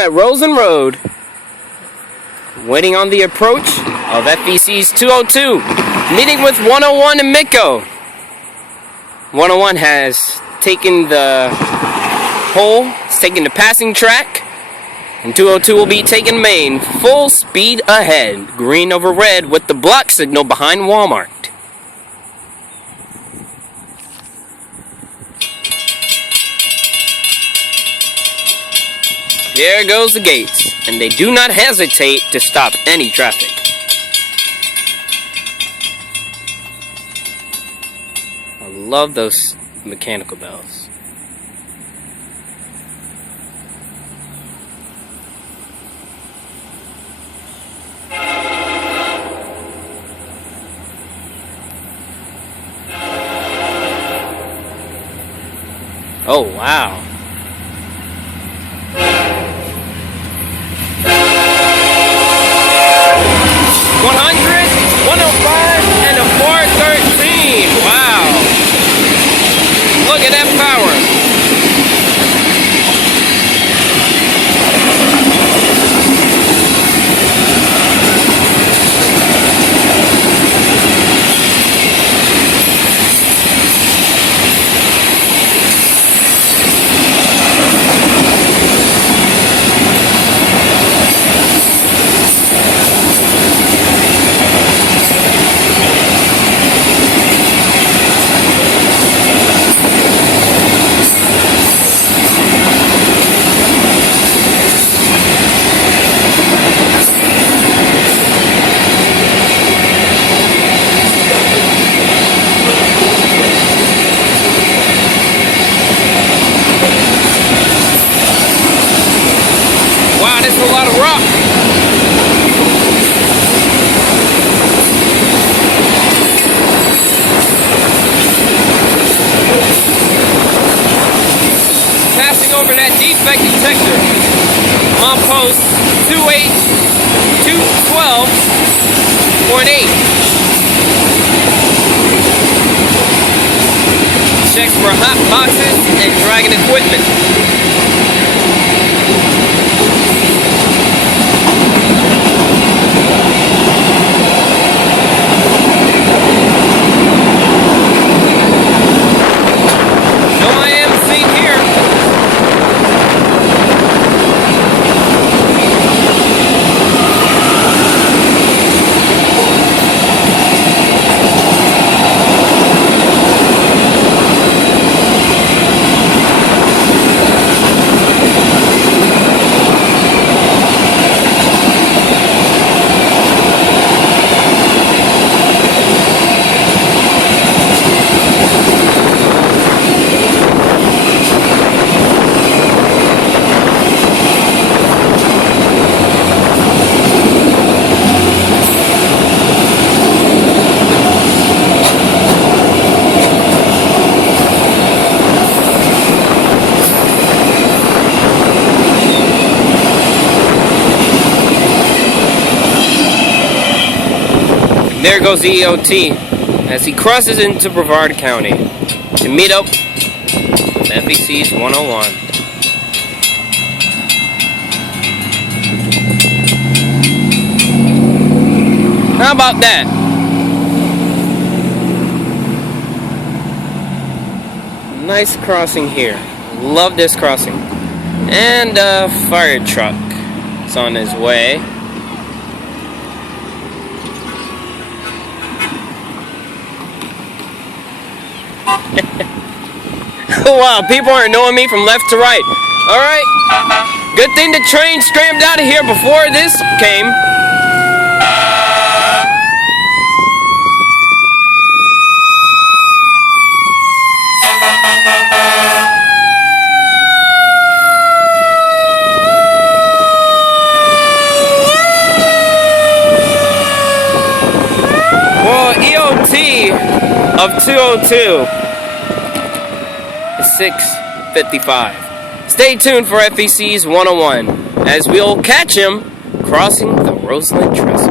At Rosen Road, waiting on the approach of FEC's 202, meeting with 101 and Miko. 101 has taken the pole, it's taken the passing track, and 202 will be taking main, full speed ahead, green over red with the block signal behind Walmart. There goes the gates, and they do not hesitate to stop any traffic. I love those mechanical bells. Oh, wow. 100, 105, and a 413. Wow. Look at that power. Wow, that's a lot of rock. Passing over that defect detector on post 28212.8. Checks for hot boxes and dragging equipment. There goes the EOT as he crosses into Brevard County to meet up with FEC's 101. How about that? Nice crossing here. Love this crossing. And a fire truck is on his way. Wow, people are knowing me from left to right. Alright, good thing the train scrambled out of here before this came. Well, EOT of 202 is 6:55. Stay tuned for FEC's 101 as we'll catch him crossing the Roseland Trestle.